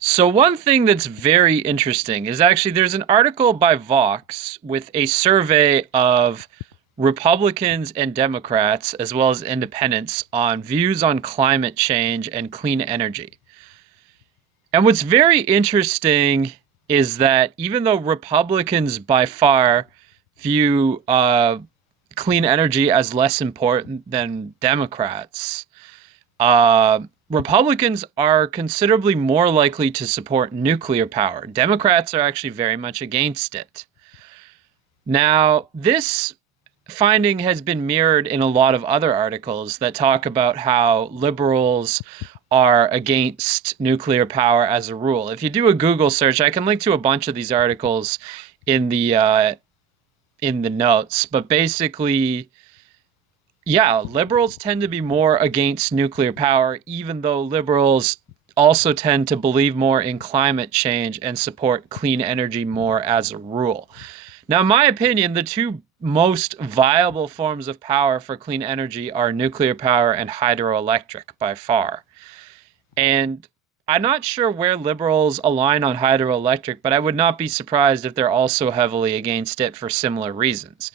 So one thing that's very interesting is actually there's an article by Vox with a survey of Republicans and Democrats as well as independents on views on climate change and clean energy. And what's very interesting is that even though Republicans by far view clean energy as less important than Democrats, uh, Republicans are considerably more likely to support nuclear power. Democrats are actually very much against it. Now, this finding has been mirrored in a lot of other articles that talk about how liberals are against nuclear power as a rule. If you do a Google search, I can link to a bunch of these articles in the notes, but basically, yeah, liberals tend to be more against nuclear power, even though liberals also tend to believe more in climate change and support clean energy more as a rule. Now, in my opinion, the two most viable forms of power for clean energy are nuclear power and hydroelectric by far. And I'm not sure where liberals align on hydroelectric, but I would not be surprised if they're also heavily against it for similar reasons.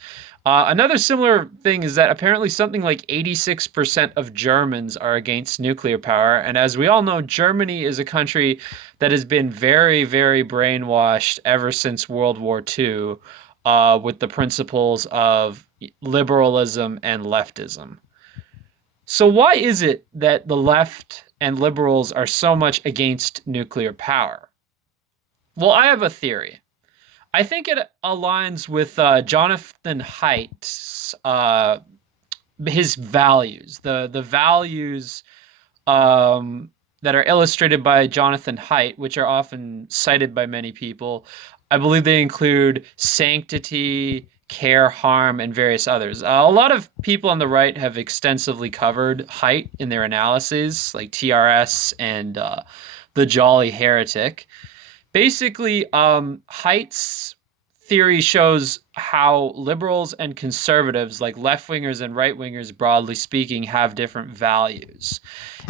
Another similar thing is that apparently something like 86% of Germans are against nuclear power. And as we all know, Germany is a country that has been very, very brainwashed ever since World War II, with the principles of liberalism and leftism. So, why is it that the left and liberals are so much against nuclear power? Well, I have a theory. I think it aligns with Jonathan Haidt's his values, the values that are illustrated by Jonathan Haidt, which are often cited by many people. I believe they include sanctity, care, harm, and various others. A lot of people on the right have extensively covered Haidt in their analyses, like TRS and The Jolly Heretic. Basically, Haidt's theory shows how liberals and conservatives, like left wingers and right wingers, broadly speaking, have different values.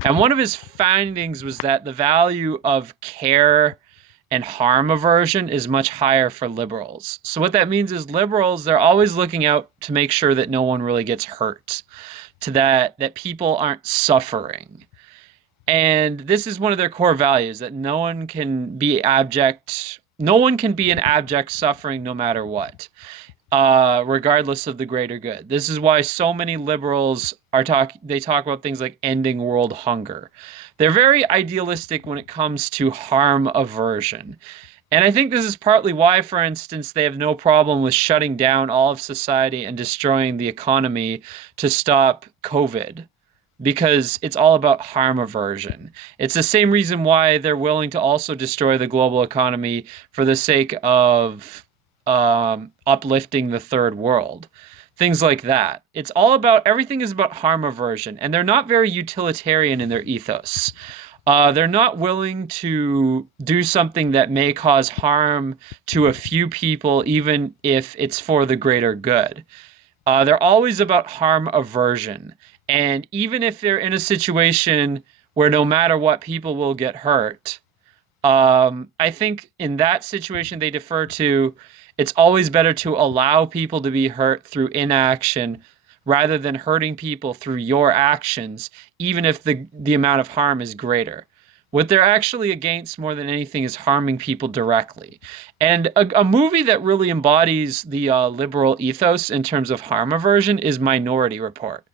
And one of his findings was that the value of care and harm aversion is much higher for liberals. So what that means is liberals, they're always looking out to make sure that no one really gets hurt, to that people aren't suffering. And this is one of their core values that no one can be in abject suffering no matter what, regardless of the greater good. This is why so many liberals they talk about things like ending world hunger. They're very idealistic when it comes to harm aversion. And I think this is partly why, for instance, they have no problem with shutting down all of society and destroying the economy to stop COVID, because it's all about harm aversion. It's the same reason why they're willing to also destroy the global economy for the sake of uplifting the third world. Things like that. It's all about, everything is about harm aversion, and they're not very utilitarian in their ethos. They're not willing to do something that may cause harm to a few people, even if it's for the greater good. They're always about harm aversion. And even if they're in a situation where no matter what, people will get hurt, I think in that situation they defer to it's always better to allow people to be hurt through inaction rather than hurting people through your actions, even if the amount of harm is greater. What they're actually against more than anything is harming people directly. And a movie that really embodies the liberal ethos in terms of harm aversion is Minority Report.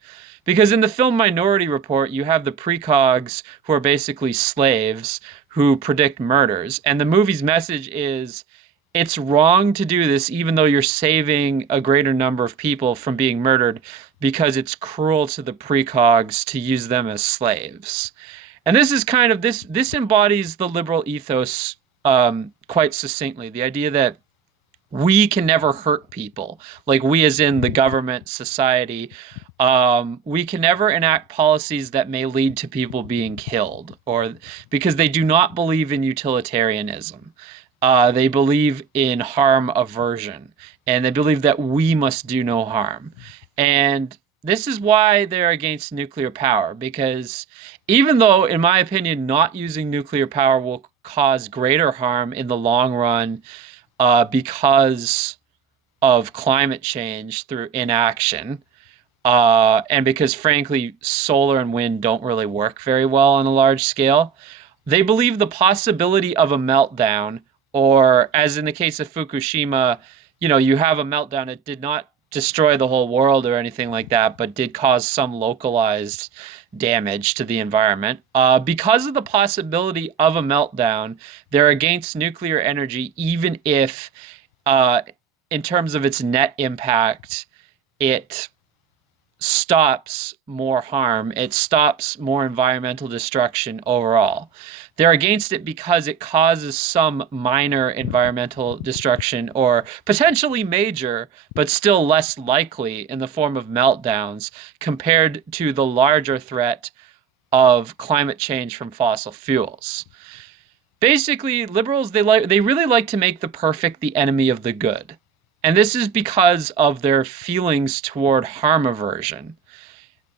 Because in the film Minority Report, you have the precogs who are basically slaves who predict murders. And the movie's message is it's wrong to do this, even though you're saving a greater number of people from being murdered, because it's cruel to the precogs to use them as slaves. And this is kind of this embodies the liberal ethos quite succinctly. The idea that we can never hurt people, like we as in the government, society. We can never enact policies that may lead to people being killed, or because they do not believe in utilitarianism. They believe in harm aversion, and they believe that we must do no harm. And this is why they're against nuclear power, because Even though, in my opinion, not using nuclear power will cause greater harm in the long run, because of climate change through inaction. And because, frankly, solar and wind don't really work very well on a large scale. They believe the possibility of a meltdown, or as in the case of Fukushima, you have a meltdown. It did not destroy the whole world or anything like that, but did cause some localized damage to the environment. Because of the possibility of a meltdown, they're against nuclear energy, even if, uh, in terms of its net impact, it stops more harm, it stops more environmental destruction overall. They're against it because it causes some minor environmental destruction or potentially major, but still less likely in the form of meltdowns compared to the larger threat of climate change from fossil fuels. Basically, liberals they really like to make the perfect the enemy of the good. And this is because of their feelings toward harm aversion.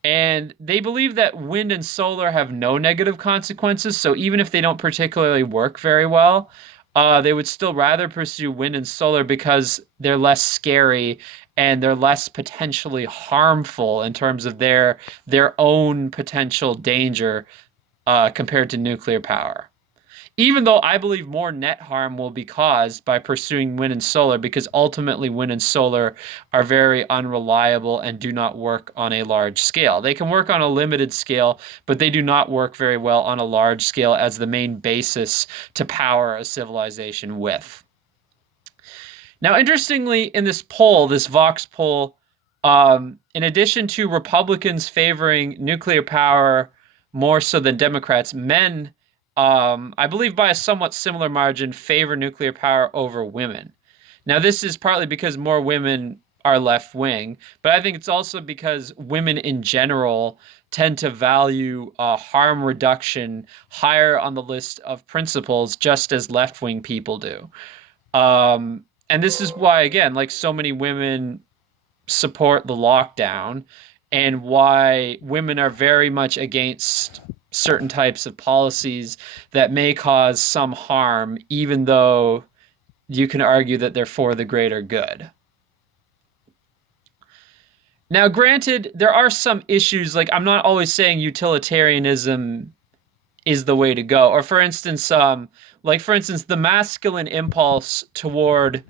And they believe that wind and solar have no negative consequences. So even if they don't particularly work very well, they would still rather pursue wind and solar because they're less scary and they're less potentially harmful in terms of their own potential danger, compared to nuclear power. Even though I believe more net harm will be caused by pursuing wind and solar, because ultimately wind and solar are very unreliable and do not work on a large scale. They can work on a limited scale, but they do not work very well on a large scale as the main basis to power a civilization with. Now, interestingly, in this poll, this Vox poll, in addition to Republicans favoring nuclear power more so than Democrats, men, I believe by a somewhat similar margin, favor nuclear power over women. Now, this is partly because more women are left wing, but I think it's also because women in general tend to value harm reduction higher on the list of principles, just as left wing people do. And this is why, again, like so many women support the lockdown, and why women are very much against certain types of policies that may cause some harm, even though you can argue that they're for the greater good. Now, granted, there are some issues, like I'm not always saying utilitarianism is the way to go. Or for instance, the masculine impulse toward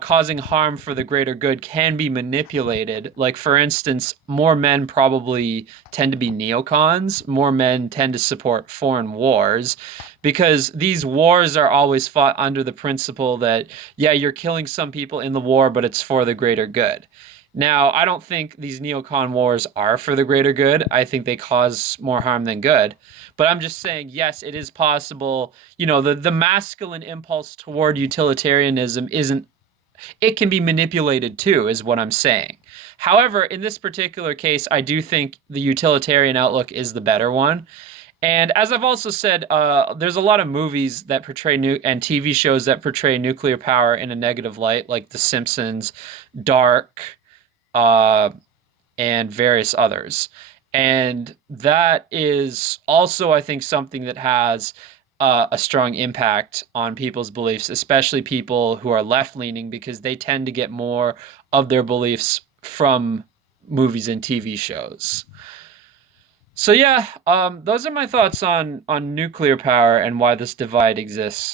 causing harm for the greater good can be manipulated. Like, for instance, more men probably tend to be neocons. More men tend to support foreign wars because these wars are always fought under the principle that, yeah, you're killing some people in the war, but it's for the greater good. Now, I don't think these neocon wars are for the greater good. I think they cause more harm than good. But I'm just saying, yes, it is possible. The masculine impulse toward utilitarianism isn't it can be manipulated too, is what I'm saying. However, in this particular case, I do think the utilitarian outlook is the better one. And as I've also said, there's a lot of movies that portray and TV shows that portray nuclear power in a negative light, like The Simpsons, Dark, uh, and various others. And that is also, I think, something that has a strong impact on people's beliefs, especially people who are left leaning, because they tend to get more of their beliefs from movies and TV shows. So yeah, those are my thoughts on nuclear power and why this divide exists.